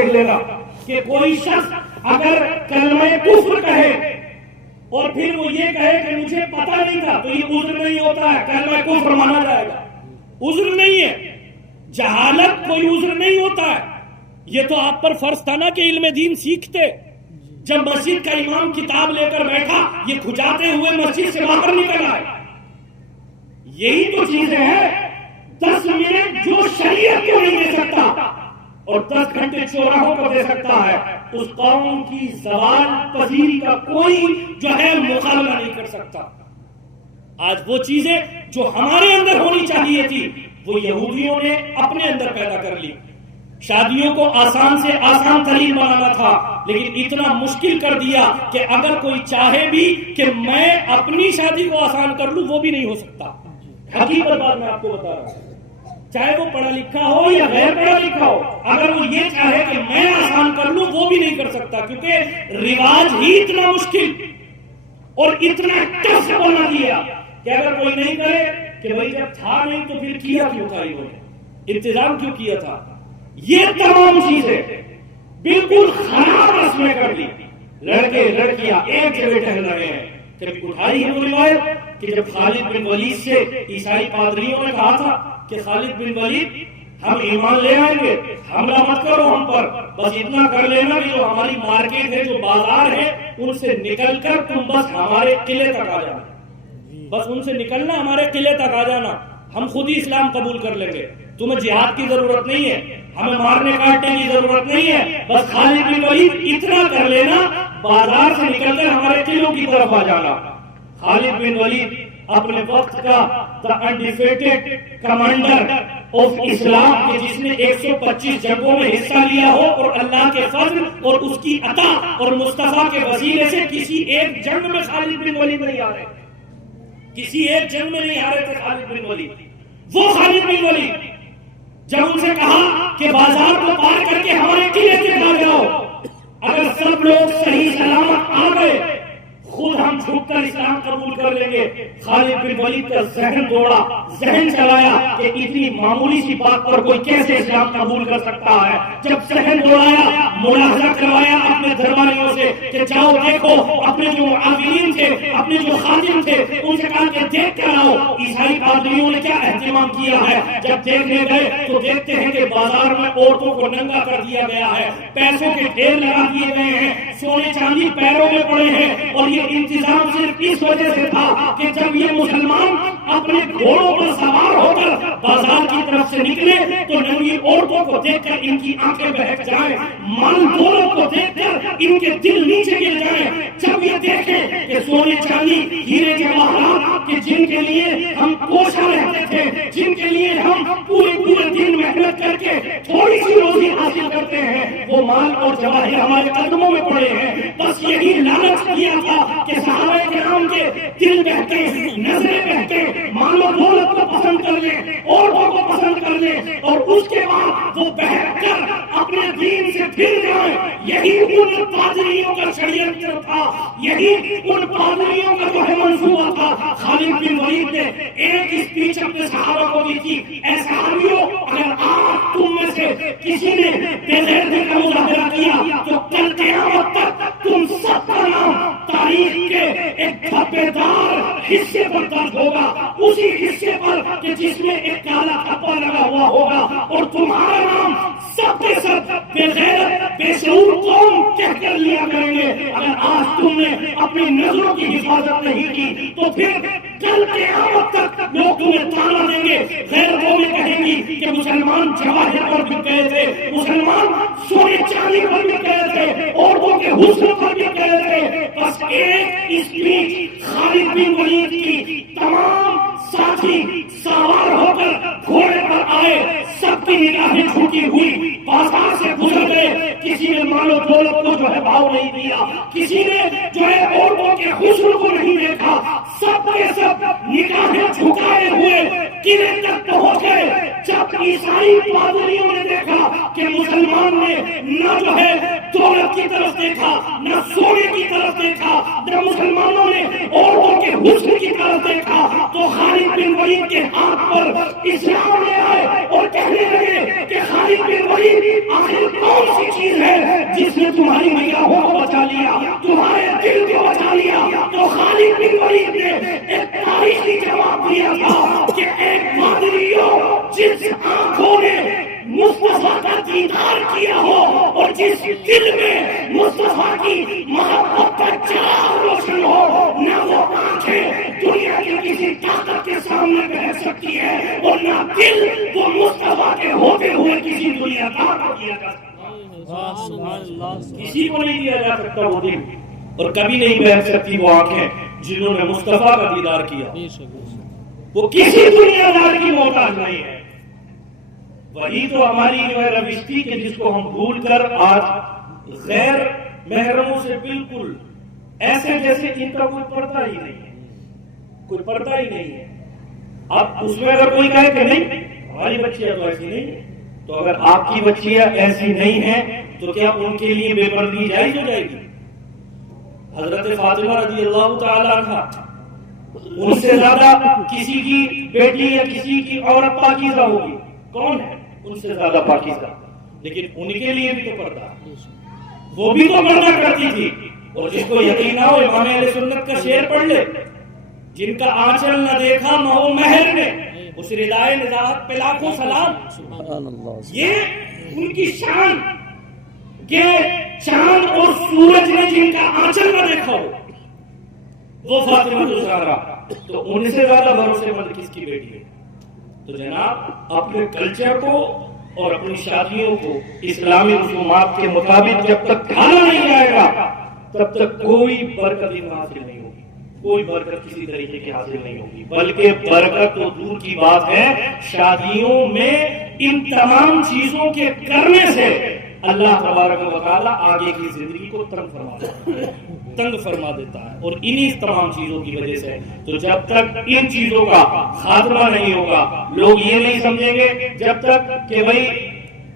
دیکھ لینا کہ کوئی شخص اگر کلمہ کفر کہے اور پھر وہ یہ کہے کہ مجھے پتہ نہیں تھا، تو یہ عذر نہیں ہوتا ہے، کلمہ کفر مانا جائے گا، عذر نہیں ہے۔ جہالت کوئی عذر نہیں ہوتا ہے۔ یہ تو آپ پر فرض تھا نا کہ علم دین سیکھتے۔ جب مسجد کا امام کتاب لے کر بیٹھا، یہ کھجاتے ہوئے مسجد سے باہر نکل آئے۔ یہی تو چیزیں ہیں۔ 10 منٹ جو شریعت کو نہیں دے سکتا اور 10 گھنٹے چوراہوں کو دے سکتا ہے، اس قوم کی زوال پذیری کا کوئی جو ہے مقابلہ نہیں کر سکتا۔ آج وہ چیزیں جو ہمارے اندر ہونی چاہیے تھی، وہ یہودیوں نے اپنے اندر پیدا کر لی۔ شادیوں کو آسان سے آسان ترین بنانا تھا، لیکن اتنا مشکل کر دیا کہ اگر کوئی چاہے بھی کہ میں اپنی شادی کو آسان کر لوں، وہ بھی نہیں ہو سکتا۔ حقیقت بات میں آپ کو بتا رہا ہوں، چاہے وہ پڑھا لکھا ہو یا غیر پڑھا لکھا ہو، اگر وہ یہ چاہے کہ میں آسان کر لوں، وہ بھی نہیں کر سکتا، کیونکہ رواج ہی اتنا مشکل اور اتنا ٹف بنا دیا کہ اگر کوئی نہیں کرے کہ بھائی جب تھا نہیں تو پھر کیا کیوں تھا، انہوں نے انتظام کیوں کیا تھا۔ یہ تمام چیزیں بالکل خراب رسمیں کر دی۔ لڑکے لڑکیاں ایک جگہ ٹہل رہے ہیں۔ کبھی اٹھائی ہے وہ روایت کہ جب خالد بن ولید سے عیسائی پادریوں نے کہا تھا کہ خالد بن ولید ہم ایمان لے آئیں گے، حملہ مت کرو ہم پر، بس اتنا کر لینا کہ جو ہماری مارکیٹ ہے، جو بازار ہے، ان سے نکل کر تم بس ہمارے قلعے تک آ جانا، بس ان سے نکلنا، ہمارے قلعے تک آ جانا، ہم خود ہی اسلام قبول کر لیں گے، تمہیں جہاد کی ضرورت نہیں ہے، ہمیں مارنے کاٹنے کی ضرورت نہیں ہے، بس خالد بن ولید اتنا کر لینا، بازار سے نکل کر ہمارے قلعوں کی طرف آ جانا۔ خالد بن ولید اپنے وقت کا the undefeated commander of اسلام، جس نے 125 جنگوں میں حصہ لیا ہو، اور اللہ کے فضل اور اس کی عطا اور مصطفیٰ کے وسیلے سے کسی ایک جنگ میں خالد بن ولید نہیں آ رہے، کسی ایک جنگ میں نہیں آ رہے تھے خالد بن ولید۔ وہ خالد بن ولید جب ان سے کہا کہ بازار کو پار کر کے ہمارے قلعے سے آ جاؤ، اگر سب لوگ صحیح سلامت آ گئے، خود ہم جھک کر اسلام قبول کر لیں گے۔ خالد بن ولید کا ذہن دوڑا، ذہن چلایا کہ اتنی معمولی سی بات پر کوئی کیسے اسلام قبول کر سکتا ہے۔ جب ذہن دوڑایا، ملاحظہ کروایا اپنے درباریوں سے کہ جاؤ دیکھو، اپنے جو معاونین تھے، اپنے جو خادم تھے، ان سے کہا کہ دیکھ کر آؤ عیسائی پادریوں نے کیا اہتمام کیا ہے۔ جب دیکھنے گئے تو دیکھتے ہیں کہ بازار میں عورتوں کو ننگا کر دیا گیا ہے، پیسوں کے ڈھیر لگا دیے گئے ہیں، سونے چاندی پیروں میں پڑے ہیں، اور یہ انتظام صرف اس وجہ سے تھا کہ جب یہ مسلمان اپنے گھوڑوں پر سوار ہو کر بازار کی طرف سے نکلے تو ننگی عورتوں کو دیکھ کر ان کی آنکھیں بہک جائیں، مال دولت کو دیکھ کر ان کے دل نیچے گر جائیں۔ جب یہ دیکھیں کہ سونے چاندی ہیرے جواہرات کہ جن کے لیے ہم کوشاں رہتے تھے، جن کے لیے ہم پورے دن محنت کر کے تھوڑی سی روزی حاصل کرتے ہیں، وہ مال اور جواہر ہمارے قدموں میں پڑے ہیں، بس یہی لالچ کیا تھا کہ صحابہ کرام کے دل بہتے، نظریں بہتے، مال و دولت کو پسند کر لیں، عورتوں کو پسند کر لیں، اور اس کے بعد وہ بہت کر اپنے دین سے پھر جائیں۔ یہی ان پادریوں کا شریعت تھا، یہی ان پادریوں کا جو ہے منصوبہ تھا۔ خالد بن ولید نے ایک اسپیچ اپنے صحابہ کو دی تھی، اے صحابیوں، اگر آج تم میں سے کسی نے بے غیرتی کا مظاہرہ کیا تو کل قیامت تک تم سب کا نام تاریخ کے ایک دھبے دار حصے پر درج ہوگا، اسی حصے پر کہ جس میں ایک کالا دھبا لگا ہوا ہوگا، اور تمہارا نام سب کے سب بے غیرت بے شعور قوم کہہ کر لیا کریں گے۔ اگر آج تم نے اپنی نظروں کی حفاظت نہیں کی تو پھر کل قیامت تک لوگ تمہیں تانا دیں گے، غیر قومیں کہیں گی کہ مسلمان جواہر پر بک گئے تھے، مسلمان سونے چاندی پر بک گئے تھے، عورتوں کے حسن پر بک گئے تھے۔ بس ایک اسپیچ خالد بن ولید کی، تمام ساتھی سوار ہو کر گھوڑے پر آئے، سب کی نگاہیں جھکی ہوئی، بازار سے گزر گئے، کسی نے مال و دولت کو جو ہے بھاؤ نہیں دیا، کسی نے جو ہے عورتوں کے حسن کو نہیں دیکھا، سب کے سب نگاہیں جھکائے ہوئے قلعے تک پہنچ گئے۔ جب عیسائی پادریوں نے دیکھا کہ مسلمان نے نہ جو ہے دولت کی طرف دیکھا، نہ سونے کی طرف دیکھا، نہ مسلمانوں نے عورتوں کے حسن کی طرف دیکھا، تو خالد بن ولید کے ہاتھ پر اسلام لے آئے اور کہنے لگے کہ خالد بن ولید آخر کون کون سی چیز ہے جس نے تمہاری نگاہوں کو بچا لیا، تمہارے دل کو بچا لیا؟ تو خالد بن ولید نے ایک تاریخی جواب دیا تھا کہ ایک پادریوں جس آنکھوں نے مصطفیٰ کا دیدار کیا ہو اور جس دل میں مصطفیٰ کی محبت کا چراغ روشن ہو، نہ وہ آنکھیں دنیا کی کسی طاقت کے سامنے بیٹھ سکتی ہے اور نہ دل وہ مصطفیٰ کے ہوتے ہوئے کسی دنیا دار کو کیا جا سکتا، کسی کو نہیں دیا جا سکتا وہ دل، اور کبھی نہیں بیٹھ سکتی وہ آنکھیں جنہوں نے مصطفیٰ کا دیدار کیا، وہ کسی دنیا دار کی محتاج نہیں ہے۔ وہی تو ہماری جو ہے روش تھی کہ جس کو ہم بھول کر آج غیر محرموں سے بالکل ایسے جیسے ان کا کوئی پردہ ہی نہیں ہے، کوئی پردہ ہی نہیں ہے۔ اب اس میں اگر کوئی کہے کہ نہیں ہماری بچیاں تو ایسی نہیں ہے، تو اگر آپ کی بچیاں ایسی نہیں ہیں تو کیا ان کے لیے بے پردگی جائز ہو جائے گی؟ حضرت فاطمہ رضی اللہ تعالی عنہا ان سے زیادہ کسی کی بیٹی یا کسی کی عورت پاکیزہ ہوگی؟ کون ہے ان سے زیادہ پاکیزہ؟ لیکن ان کے لیے بھی تو پردہ، وہ بھی تو پردہ کرتی تھی۔ اور جس کو یقین نہ ہو امام اہل سنت کا شعر پڑھ لے، جن کا آنچل نہ دیکھا مہو مہر نے، اس ردائے نزاہت پہ لاکھوں سلام۔ یہ ان کی شان کہ چاند اور سورج نے جن کا آنچل نہ دیکھا ہو وہ فاطمہ الزہرا، تو ان سے زیادہ بھروسے مند کس کی بیٹی ہے؟ تو جناب اپنے کلچر کو اور اپنی شادیوں کو اسلامی رسومات کے مطابق جب تک ڈھالا نہیں جائے گا تب تک کوئی برکت حاصل نہیں ہوگی، کوئی برکت کسی طریقے کی حاصل نہیں ہوگی، بلکہ برکت تو دور کی بات ہے، شادیوں میں ان تمام چیزوں کے کرنے سے اللہ تبارک و تعالیٰ آگے کی زندگی کو تنگ فرما دیتا ہے، اور انہی تمام چیزوں کی وجہ سے۔ تو جب تک ان چیزوں کا خاتمہ نہیں ہوگا، لوگ یہ نہیں سمجھیں گے جب تک کہ بھئی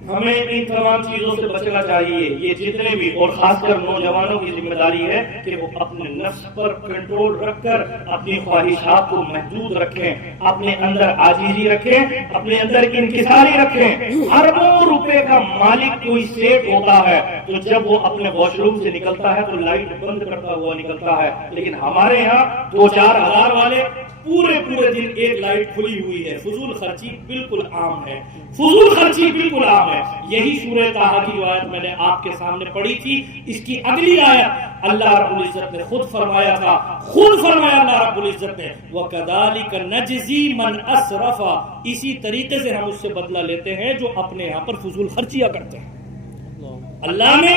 ہمیں ان تمام چیزوں سے بچنا چاہیے، یہ جتنے بھی، اور خاص کر نوجوانوں کی ذمہ داری ہے کہ وہ اپنے نفس پر کنٹرول رکھ کر اپنی خواہشات کو محدود رکھیں، اپنے اندر عاجزی رکھیں، اپنے اندر انکساری رکھیں۔ اربوں روپے کا مالک کوئی سیٹ ہوتا ہے تو جب وہ اپنے واش روم سے نکلتا ہے تو لائٹ بند کرتا ہوا نکلتا ہے، لیکن ہمارے یہاں 2-4 ہزار والے پورے دن ایک لائٹ کھلی ہوئی ہے۔ فضول خرچی بالکل عام ہے، فضول خرچی بالکل عام ہے۔ یہی سورہ طٰہٰ کی آیت میں نے آپ کے سامنے پڑھی تھی، اس کی اگلی آیت اللہ رب العزت نے خود فرمایا تھا، خود فرمایا اللہ رب العزت نے وَكَذَلِكَ نَجْزِي مَنْ أَسْرَفَ، اسی طریقے سے ہم اس سے بدلہ لیتے ہیں جو اپنے یہاں پر فضول خرچیاں کرتے ہیں۔ اللہ نے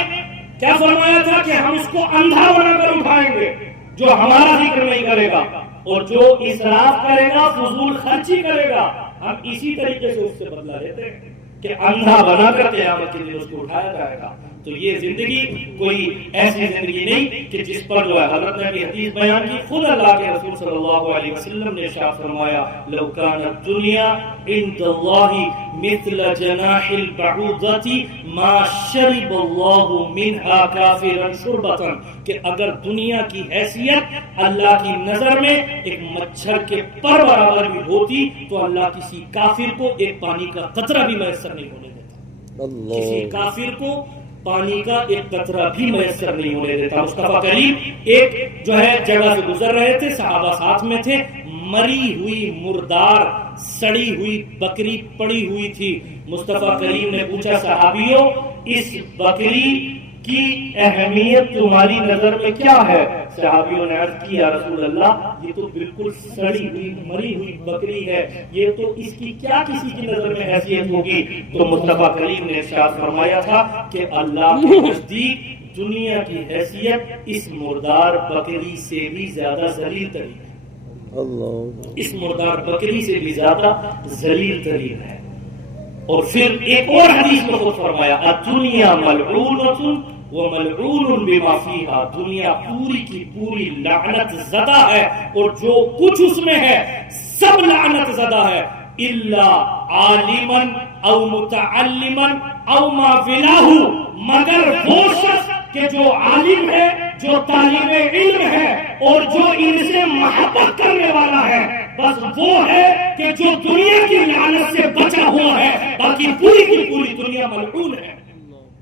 کیا فرمایا تھا کہ ہم اس کو اندھا بنا کر اٹھائیں گے جو ہمارا ذکر نہیں کرے گا، اور جو اسراف کرے گا، فضول خرچی کرے گا، ہم اسی طریقے سے اس سے بدلہ لیتے ہیں کہ اندھا بنا کر قیامت کے دن اس کو اٹھایا جائے گا۔ تو یہ زندگی کوئی ایسی زندگی نہیں کہ جس پر جو ہے حضرت نے حدیث بیان کی، خود اللہ کے رسول صلی اللہ علیہ وسلم نے ارشاد فرمایا لو کانت دنیا عند اللہ مثل جناح البعوضۃ ما شرب اللہ منها کافرا شربۃ، کہ اگر دنیا کی حیثیت اللہ کی نظر میں ایک مچھر کے پر برابر بھی ہوتی تو اللہ کسی کافر کو ایک پانی کا قطرہ بھی میسر نہیں ہونے دیتا، کسی کافر کو پانی کا ایک قطرہ بھی میسر نہیں ہونے دیتا۔ مصطفیٰ کریم ایک جو ہے جگہ سے گزر رہے تھے، صحابہ ساتھ میں تھے، مری ہوئی مردار سڑی ہوئی بکری پڑی ہوئی تھی۔ مصطفیٰ کریم نے پوچھا صحابیوں اس بکری کی اہمیت تمہاری نظر میں کیا ہے؟ صحابیوں نے عرض کی یا رسول اللہ یہ تو بالکل سڑی ہوئی مری ہوئی بکری ہے، یہ تو اس کی کیا کسی کی نظر میں حیثیت ہوگی؟ تو مصطفیٰ کریم نے ارشاد فرمایا تھا کہ اللہ کے نزدیک دنیا کی حیثیت اس مردار بکری سے بھی زیادہ ذلیل ترین ہے، اس مردار بکری سے بھی زیادہ ذلیل ترین ہے۔ اور پھر ایک اور حدیث میں خود فرمایا الدنیا ملعونۃ وملعون بما فیہا، دنیا پوری کی پوری لعنت زدہ ہے اور جو کچھ اس میں ہے سب لعنت زدہ ہے، الا عالما او متعلما او ما فلاہ، مگر وہ شخص کہ جو عالم ہے، جو طالب علم ہے اور جو ان سے محبت کرنے والا ہے، بس وہ ہے کہ جو دنیا کی لعنت سے بچا ہوا ہے، باقی پوری کی پوری دنیا ملعون ہے۔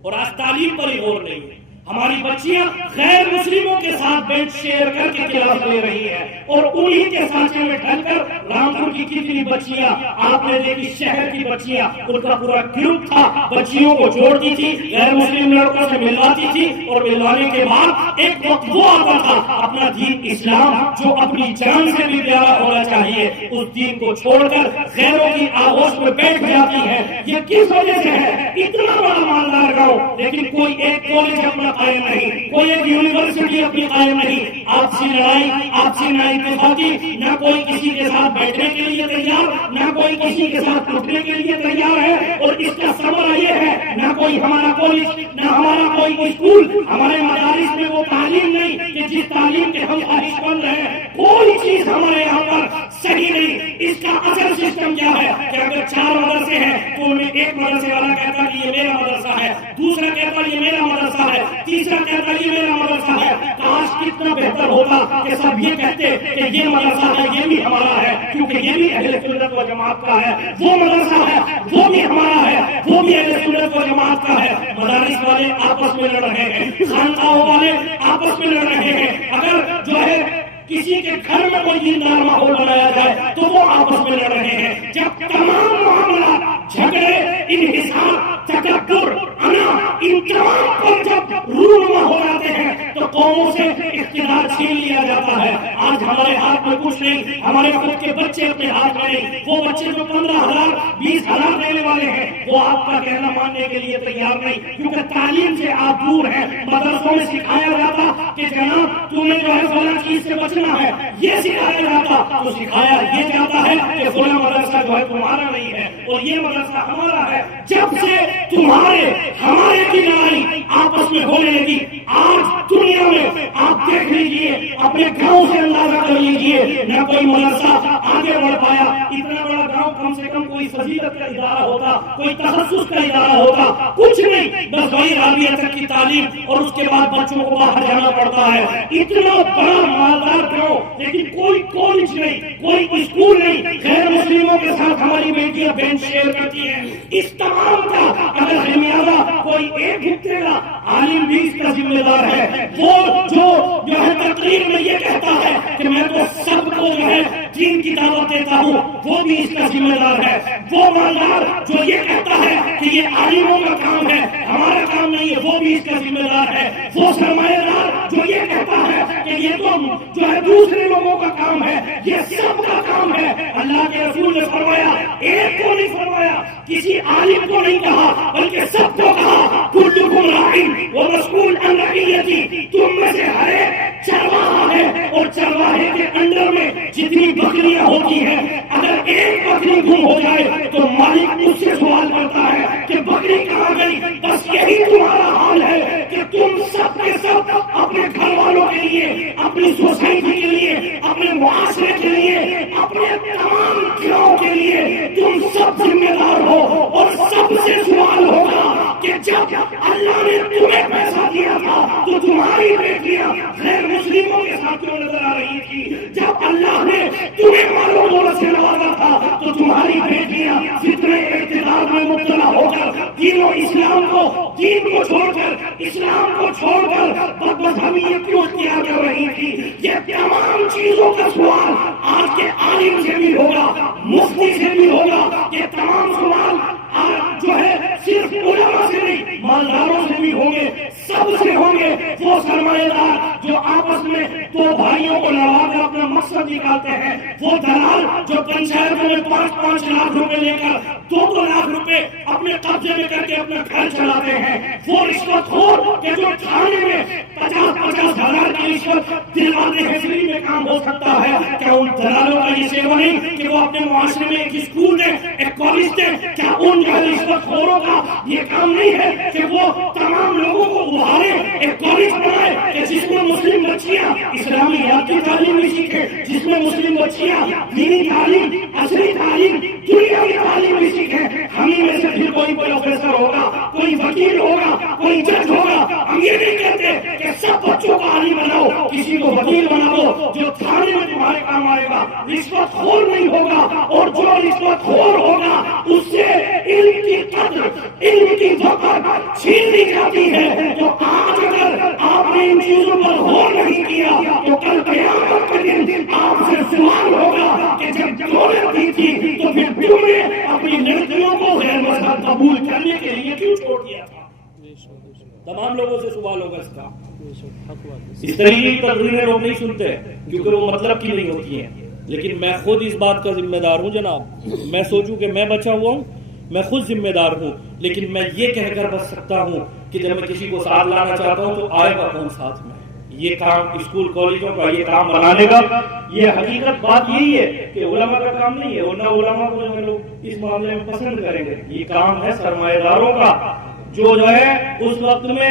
اور آج تعلیم پر ہی غور نہیں ہے. ہماری بچیاں غیر مسلموں کے ساتھ بینچ شیئر کر کے کلاس لے رہی ہے اور انہی کے سانچے میں ڈھل کر رامپور کی کتنی بچیاں آپ نے دیکھی, شہر کی بچیاں, ان کا پورا گروپ تھا, بچیوں کو چھوڑتی تھی, غیر مسلم لڑکوں سے ملواتی تھی اور ملوانے کے بعد ایک وقت وہ آتا تھا اپنا دین اسلام جو اپنی جان سے بھی پیارا ہونا چاہیے اس دین کو چھوڑ کر غیروں کی آغوش میں بیٹھ جاتی ہے. یہ کس وجہ سے ہے؟ اتنا بڑا مالدار گاؤں لیکن کوئی ایک کالج اپنا قائم نہیں, کوئی ایک یونیورسٹی اپنی قائم نہیں. آپسی لڑائی, آپسی نااتفاقی, نہ کوئی کسی کے ساتھ بیٹھنے کے لیے تیار, نہ کوئی کسی کے ساتھ اٹھنے کے لیے تیار ہے. اور اس کا ثمرہ یہ ہے نہ کوئی ہمارا کالج, نہ ہمارا کوئی اسکول, ہمارے مدارس میں وہ تعلیم نہیں کہ جس تعلیم کے ہم خواہش بن رہے ہیں. کوئی چیز ہمارے یہاں پر صحیح نہیں. اس کا اصل سسٹم کیا ہے کہ اگر 4 مدرسے ہیں تو ان میں ایک مدرسے والا کہتا کہ یہ میرا مدرسہ ہے, دوسرا کہتا یہ میرا مدرسہ ہے, تیسرا کہتا یہ میرا مدرسہ ہے. کاش کتنا بہتر ہوتا کہ سب یہ کہتے کہ یہ مدرسہ ہے یہ بھی ہمارا ہے کیونکہ یہ بھی اہل سنت و جماعت کا ہے, وہ مدرسہ ہے وہ بھی ہمارا ہے, وہ بھی اہل سنت و جماعت کا ہے. مدارس والے آپس میں لڑ رہے ہیں, خانقاہوں والے آپس میں لڑ رہے ہیں. اگر جو ہے کسی کے گھر میں کوئی دیندار ماحول بنایا جائے تو وہ آپس میں لڑ رہے ہیں. جب تمام معاملات, جھگڑے, انحصار, تکبر, انا, ان تمام پر جب رونما ہو جاتے ہیں تو قوموں سے اقتدار چھین لیا جاتا ہے. آج ہمارے ہاتھ میں کچھ نہیں, ہمارے خود کے بچے اپنے ہاتھ میں نہیں. وہ بچے جو 15,000 20,000 دینے والے ہیں وہ آپ کا کہنا ماننے کے لیے تیار نہیں کیونکہ تعلیم سے آپ دور ہیں. مدرسوں میں سکھایا جاتا کہ جناب تمہیں جو ہے فلاں چیز سے بچنا ہے, یہ سکھایا جاتا تو سکھایا یہ جاتا ہے کہ فلاں مدرسہ جو ہے تمہارا نہیں ہے اور یہ مدرسہ ہمارا ہے. جب سے تمہارے ہمارے کی لڑائی آپس میں ہونے لگی, آج دنیا میں آپ دیکھ لیجئے, اپنے گاؤں سے اندازہ کر لیجئے, نہ کوئی مدرسہ آگے بڑھ پایا. اتنا بڑا گاؤں کم سے کم کوئی فضیلت کا ادارہ ہوتا, کوئی تخصص کا ادارہ ہوتا, کچھ نہیں, بس وہی رابعہ تک کی تعلیم اور اس کے بعد بچوں کو باہر جانا پڑتا ہے. اتنا بڑا مالدار گاؤں لیکن کوئی کالج نہیں, کوئی اسکول نہیں. غیر مسلموں کے ساتھ ہماری بیٹیاں بینچ شیئر کرتی ہیں. اس تمام کا اگر خمیازہ کوئی ایک حصے کا عالم بھی اس کا ذمہ دار ہے. وہ جو ہے تقریر میں یہ کہتا ہے کہ میں تو سب کو جو ہے دین کی دعوت دیتا ہوں, وہ بھی اس کا ذمہ دار ہے. وہ مالدار جو یہ کہتا ہے کہ یہ عالموں کا کام ہے ہمارا کام نہیں ہے, وہ بھی اس کا ذمہ دار ہے. وہ سرمایہ دار جو یہ کہتا ہے کہ یہ تو جو ہے دوسرے لوگوں کا کام ہے, یہ سب کا کام ہے. اللہ کے رسول نے فرمایا, ایک کو نہیں فرمایا, کسی عالم کو نہیں کہا بلکہ سب کو کہا کلکم راعٍ ومسئول عن رعیتہ. تم میں سے ہر ایک چرواہا ہے اور چرواہے کے انڈر میں جتنی بکریاں ہوتی ہیں اگر ایک بکری گم ہو جائے تو مالک اس سے سوال کرتا ہے کہ بکری کہاں گئی. بس یہی تمہارا حال ہے کہ تم سب کے سب اپنے گھر والوں کے لیے, اپنی سوسائٹی کے لیے, اپنے معاشرے کے لیے, اپنے تمام گروہوں کے لیے تم سب ذمہ دار ہو. اور سب سے سوال ہوگا کہ جب اللہ نے تمہیں پیسہ دیا تھا تو تمہاری بیٹیاں غیر مسلموں کے ساتھ کیوں نظر آ رہی تھی؟ جب اللہ نے تمہیں مالوں دولت سے نوازا تھا تو تمہاری بیٹیاں فتنہ اقتدار میں مبتلا ہو کر دین و اسلام کو, دین کو چھوڑ کر, اسلام کو چھوڑ کر بد مذہبیت کیوں اختیار کر رہی تھی؟ یہ تمام چیزوں کا سوال آج کے عالم سے بھی ہوگا, مفتی سے بھی ہوگا. یہ تمام سوال جو ہے صرف علماء سے نہیں مالداروں سے بھی ہوں گے, سب سے ہوں گے. وہ سرمایہ دار جو آپس میں دو بھائیوں کو لڑا کر اپنا مقصد نکالتے ہیں, وہ دلال جو پنچایتوں میں 5-5 لاکھ روپے لے کر 2-2 لاکھ روپے اپنے قبضے میں کر کے اپنا گھر چلاتے ہیں, وہ رشوت خور کہ جو تھانے میں 50-50 ہزار کی رشوت دلواتے ہیں فری میں کام ہو سکتا ہے. کیا ان دلالوں کا یہ سیوا نہیں کہ وہ اپنے معاشرے میں ایک اسکول دیں, ایک کالج دیں؟ کیا ان رشوت خوروں کا یہ کام نہیں ہے کہ وہ تمام لوگوں کو ابھارے, ایک کالج بنائے کہ جس میں مسلم بچیاں اسلامیات کی تعلیم بھی سیکھیں, جس میں مسلم بچیاں دینی تعلیم, اصلی تعلیم, دنیا کی تعلیم بھی سیکھیں. ہمیں میں سے پھر کوئی پروفیسر ہوگا, کوئی وکیل ہوگا, کوئی جج ہوگا. ہم یہ نہیں کہتے کہ سب بچوں کو عالم بناؤ, کسی کو وکیل بناؤ جو تھانے میں تمہارے کام آئے گا. رشوت خور نہیں ہوگا, اور جو رشوت خور ہوگا اس سے علم کی قدر, علم کی وقت چھین لی جاتی ہے، تو آج اگر آپ نے ان چیزوں پر غور نہیں کیا تو کل قیامت کے دن آپ سے سوال ہوگا کہ جب تم نے دی تھی تو پھر تم نے اپنی لڑکیوں کو غیر مذہب قبول کرنے کے لیے کیوں چھوڑ دیا تھا؟ تمام لوگوں سے سوال ہوگا اس کا۔ اس طریقے کی تقریریں لوگ نہیں سنتے کیونکہ وہ مطلب کی نہیں ہوتی ہیں، لیکن میں خود اس بات کا ذمہ دار ہوں جناب۔ میں سوچوں کہ میں بچا ہوا ہوں، میں خود ذمہ دار ہوں، لیکن میں یہ کہہ کر بچ سکتا ہوں کہ جب میں کسی کو ساتھ لانا چاہتا ہوں تو آئے گا کون ساتھ میں؟ یہ کام اسکول کالجوں کا، یہ کام بنانے کا، یہ حقیقت بات یہی ہے کہ علماء کا کام نہیں ہے، ورنہ علماء کو جو لوگ اس معاملے میں پسند کریں گے۔ یہ کام ہے سرمایہ داروں کا، جو ہے اس وقت میں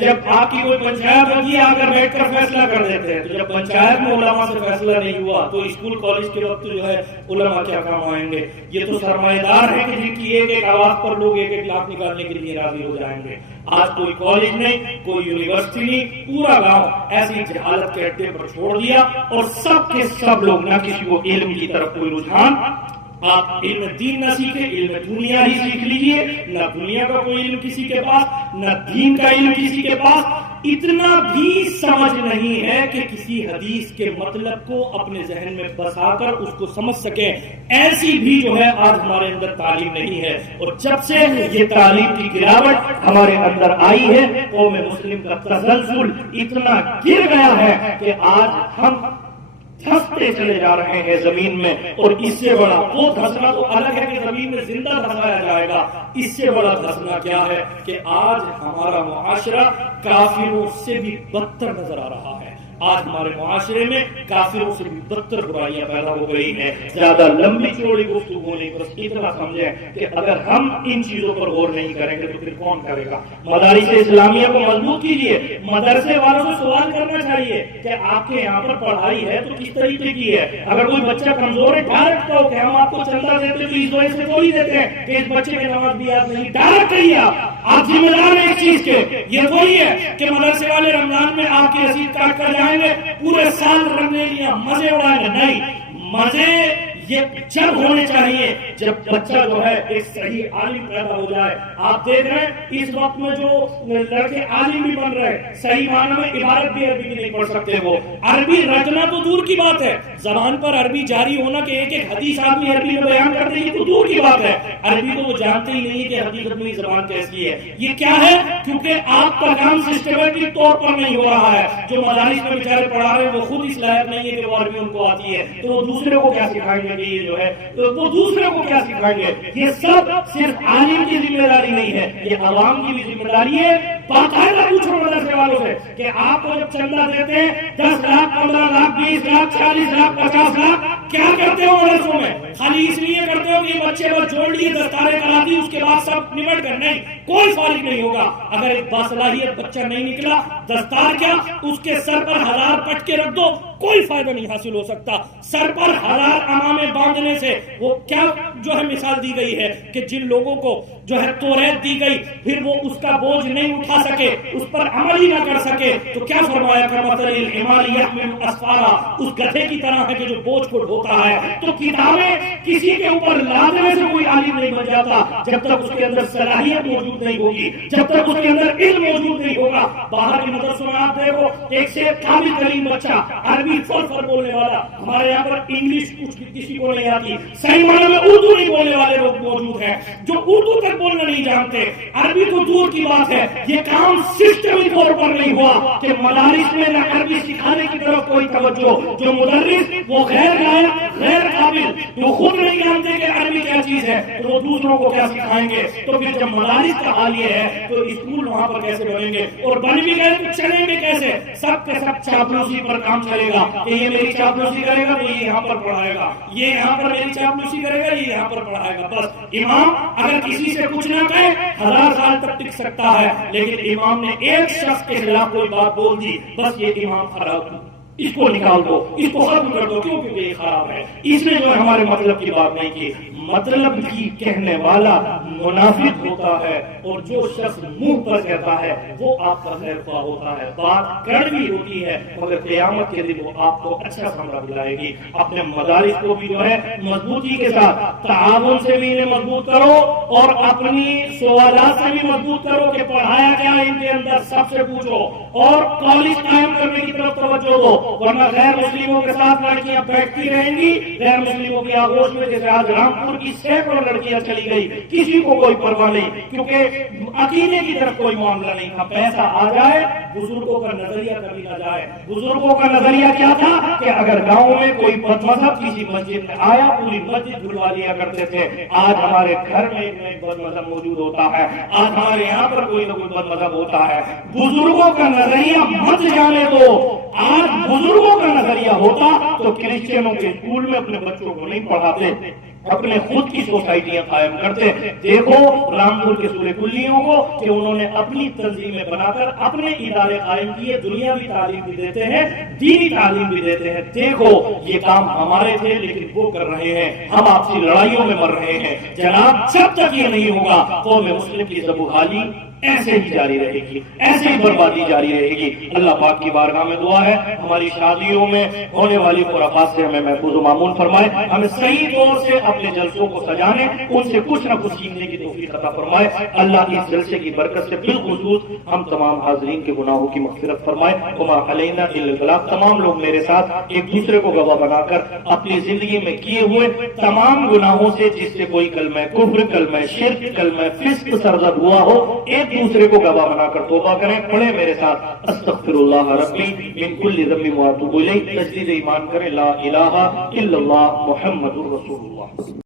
جب آپ کی کوئی پنچایت ہوتی ہے آ کر بیٹھ کر فیصلہ کر دیتے ہیں، تو جب پنچایت میں علماء سے فیصلہ نہیں ہوا تو اسکول کالج کے وقت جو ہے علماء کیا کام آئیں گے؟ یہ تو سرمایہ دار ہیں کہ جن کی ایک ایک آواز پر لوگ ایک ایک لاکھ نکالنے کے لیے راضی ہو جائیں گے۔ آج کوئی کالج نہیں، کوئی یونیورسٹی نہیں، پورا گاؤں ایسی جہالت کے اڈے پر چھوڑ دیا، اور سب کے سب لوگ، نہ کسی کو علم کی طرف کوئی رجحان۔ آپ علم دین نہ سیکھیں، علم دنیا ہی سیکھ لیجئے، نہ دنیا کا کوئی علم کسی کے پاس، نہ دین کا علم کسی کے پاس۔ اتنا بھی سمجھ نہیں ہے کہ کسی حدیث کے مطلب کو اپنے ذہن میں بسا کر اس کو سمجھ سکیں، ایسی بھی جو ہے آج ہمارے اندر تعلیم نہیں ہے۔ اور جب سے یہ تعلیم کی گراوٹ ہمارے اندر آئی ہے، قوم مسلم کا تسلسل اتنا گر گیا ہے کہ آج ہم دھستے چلے جا رہے ہیں زمین میں، اور اس سے بڑا، وہ دھسنا تو الگ ہے کہ زمین میں زندہ دھسایا جائے گا، اس سے بڑا دھسنا کیا ہے کہ آج ہمارا معاشرہ کافروں سے بھی بدتر نظر آ رہا ہے۔ آج ہمارے معاشرے میں کافروں سے بھی بدتر برائیاں پیدا ہو گئی ہیں۔ زیادہ لمبی چوڑی گفتگو نہیں، بس اتنا سمجھیں کہ اگر ہم ان چیزوں پر غور نہیں کریں گے تو پھر کون کرے گا؟ مدارس اسلامیہ کو مضبوط کیجیے، مدرسے والوں سے سوال کرنا چاہیے کہ آپ کے یہاں پر پڑھائی ہے تو کس طریقے کی ہے؟ اگر کوئی بچہ کمزور ہے، ڈائریکٹ کہو کہ ہم آپ کو چندہ دیتے تو اس وجہ سے تھوڑی دیتے ہیں کہ اس بچے کی نماز بھی یاد نہیں، ڈائریکٹ کہیے آپ ذمہ دار ہیں اس چیز کے۔ یہ تھوڑی ہے کہ مدرسے والے رمضان میں آپ کی رسید کاٹ کر جائیں گے، پورے سال رنگنے لیا مزے اڑائیں گے۔ نہیں، مزے یہ جب ہونے چاہیے جب بچہ جو ہے ایک صحیح عالم پیدا ہو جائے۔ آپ دیکھ رہے ہیں اس وقت میں جو لڑکے عالم بھی بن رہے ہیں، صحیح معنی میں عبارت بھی عربی کی نہیں پڑھ سکتے، وہ عربی رٹنا تو دور کی بات ہے، زبان پر عربی جاری ہونا کہ ایک ایک حدیث آدمی عربی میں بیان کر دے یہ تو دور کی بات ہے۔ عربی تو وہ جانتے ہی نہیں کہ حقیقت میں زبان کیسی ہے۔ یہ کیا ہے؟ کیونکہ آپ کا کام سسٹمیٹک طور پر نہیں ہو رہا ہے۔ جو مدارس میں بیچارے پڑھا رہے ہیں وہ خود اس لائق نہیں ہے کہ وہ عربی ان کو آتی ہے، تو وہ دوسرے کو کیا سکھائیں گے؟ یہ جو ہے تو وہ دوسرے کو کیا سکھائیں گے؟ یہ سب صرف عالم کی ذمہ داری نہیں ہے، یہ عوام کی بھی ذمہ داری ہے۔ باقاعدہ پوچھو مدرسے والوں سے کہ آپ کو جب چندہ دیتے ہیں 10 لاکھ 15 لاکھ 20 لاکھ 40 لاکھ 50 لاکھ کیا کرتے ہو مدرسوں میں؟ خالی اس لیے کرتے ہو کہ یہ بچے بس جوڑ لیے، دستاریں کرا دی، اس کے بعد سب نمٹ کر؟ نہیں، کوئی فارغ نہیں ہوگا اگر ایک باصلاحیت بچہ نہیں نکلا۔ دستار کیا، اس کے سر پر 1000 پٹکے رکھ دو، کوئی فائدہ نہیں حاصل ہو سکتا۔ سر پر 1000 امامے باندھنے سے وہ کیا جو ہے مثال دی گئی ہے کہ جن لوگوں کو جو ہے توریت دی گئی پھر وہ اس کا بوجھ نہیں اٹھا سکے، اس پر عمل ہی نہ کر سکے، تو کیا فرمایا کہ مثل الحمار یحمل اسفارا، اس گدھے کی طرح ہے کہ جو بوجھ کو ڈھوتا ہے۔ تو کتابیں کسی کے اوپر لادنے سے کوئی عالم نہیں بن جاتا جب تک اس کے اندر صلاحیت موجود نہیں ہوگی، جب تک اس کے اندر علم موجود نہیں ہوگا۔ باہر کے مدرسوں میں آپ دیکھو ایک سے قابل ترین بچہ عربی فر بولنے والا، ہمارے یہاں پر انگلش کچھ کسی کو نہیں آتی، صحیح معنی میں اردو نہیں بولنے والے لوگ موجود ہیں جو اردو تک بولنا نہیں جانتے، عربی تو دور کی بات ہے۔ یہ کام سسٹمک طور پر نہیں ہوا کہ مدارس میں نہ عربی سکھانے کی طرف کوئی توجہ، جو مدرس وہ غیر لائق غیر قابل، جو خود نہیں جانتے کہ عربی کیا چیز ہے، تو وہ دوسروں کو کیا سکھائیں گے؟ تو پھر جب مدارس کا حال یہ ہے تو اسکول وہاں پر کیسے بنیں گے؟ اور بن بھی گئے تو چلیں گے کیسے؟ سب کے سب چاپلوسی پر کام چلے گا کہ یہ میری چاپلوسی کرے گا تو یہ یہاں پر پڑھائے گا، یہ یہاں پر میری چاپلوسی کرے گا، یہ یہاں پر پڑھائے گا۔ بس امام اگر کسی سے کچھ نہ کہے 1000 سال تک ٹک سکتا ہے، لیکن امام نے ایک شخص کے خلاف کوئی بات بول دی، بس یہ امام خراب، اس کو نکال دو، اس کو ختم کر دو، کیوں؟ کیونکہ یہ خراب ہے، اس نے جو ہمارے مطلب کی بات نہیں کی۔ مطلب بھی کہنے والا منافق ہوتا ہے، اور جو شخص منہ پر کہتا ہے وہ آپ کا خیر خواہ ہوتا ہے۔ بات کڑوی ہوتی ہے مگر قیامت کے دن وہ آپ کو اچھا سمجھا دلائے گی۔ اپنے مدارس کو بھی جو ہے مضبوطی کے ساتھ تعاون سے بھی انہیں مضبوط کرو، اور اپنی سوالات سے بھی مضبوط کرو کہ پڑھایا کیا ان کے اندر سب سے پوچھو، اور کالج قائم کرنے کی طرف توجہ دو، ورنہ غیر مسلموں کے ساتھ لڑکیاں بیٹھتی رہیں گی غیر مسلموں کی آغوش میں، جیسے آج رامپور کی سینکڑوں لڑکیاں چلی گئی، کسی کو کوئی پرواہ نہیں، کیونکہ عقیدے کی طرف کوئی معاملہ نہیں تھا۔ پیسہ آ جائے، بزرگوں کا نظریہ کبھی نہ جائے۔ بزرگوں کا نظریہ کیا تھا کہ اگر گاؤں میں کوئی بد مذہب کسی مسجد میں آیا پوری مسجد دھلوا دیا کرتے تھے۔ آج ہمارے گھر میں ایک بد مذہب موجود ہوتا ہے، آج ہمارے یہاں پر کوئی نہ کوئی بد مذہب ہوتا ہے۔ بزرگوں کا نظریہ مت جانے دو۔ آج بزرگوں کا نظریہ ہوتا تو کرسچنوں کے اسکول میں اپنے بچوں کو نہیں پڑھاتے، اپنے خود کی سوسائٹیاں قائم کرتے۔ دیکھو رامپور کے سورے کلیوں کو کہ انہوں نے اپنی تنظیمیں بنا کر اپنے ادارے قائم کیے، دنیاوی تعلیم بھی دیتے ہیں، دینی تعلیم بھی دیتے ہیں۔ دیکھو یہ کام ہمارے تھے لیکن وہ کر رہے ہیں، ہم آپسی لڑائیوں میں مر رہے ہیں۔ جناب جب تک یہ نہیں ہوگا قوم مسلم کی زبوحالی ایسے ہی جاری رہے گی، ایسے ہی بربادی جاری رہے گی۔ اللہ پاک کی بارگاہ میں دعا ہے ہماری شادیوں میں ہونے والی خرافات سے ہمیں محفوظ و معمون فرمائے، ہمیں صحیح طور سے اپنے جلسوں کو سجانے، ان سے کچھ نہ کچھ سیکھنے کی توفیق عطا فرمائے۔ اللہ اس جلسے کی برکت سے بالخصوص ہم تمام حاضرین کے گناہوں کی مغفرت فرمائے۔ وما علینا الا البلاغ۔ تمام لوگ میرے ساتھ ایک دوسرے کو گواہ بنا کر اپنی زندگی میں کیے ہوئے تمام گناہوں سے، جس سے کوئی کلمہ کفر، کلمہ شرک، کلمہ فسق سرزد ہوا ہو، ایک دوسرے کو گواہ بنا کر توبہ کریں۔ پڑھیں میرے ساتھ استغفر اللہ ربی من کل ذنب واتوب الیہ۔ تجدید ایمان کریں لا الہ الا اللہ محمد الرسول اللہ۔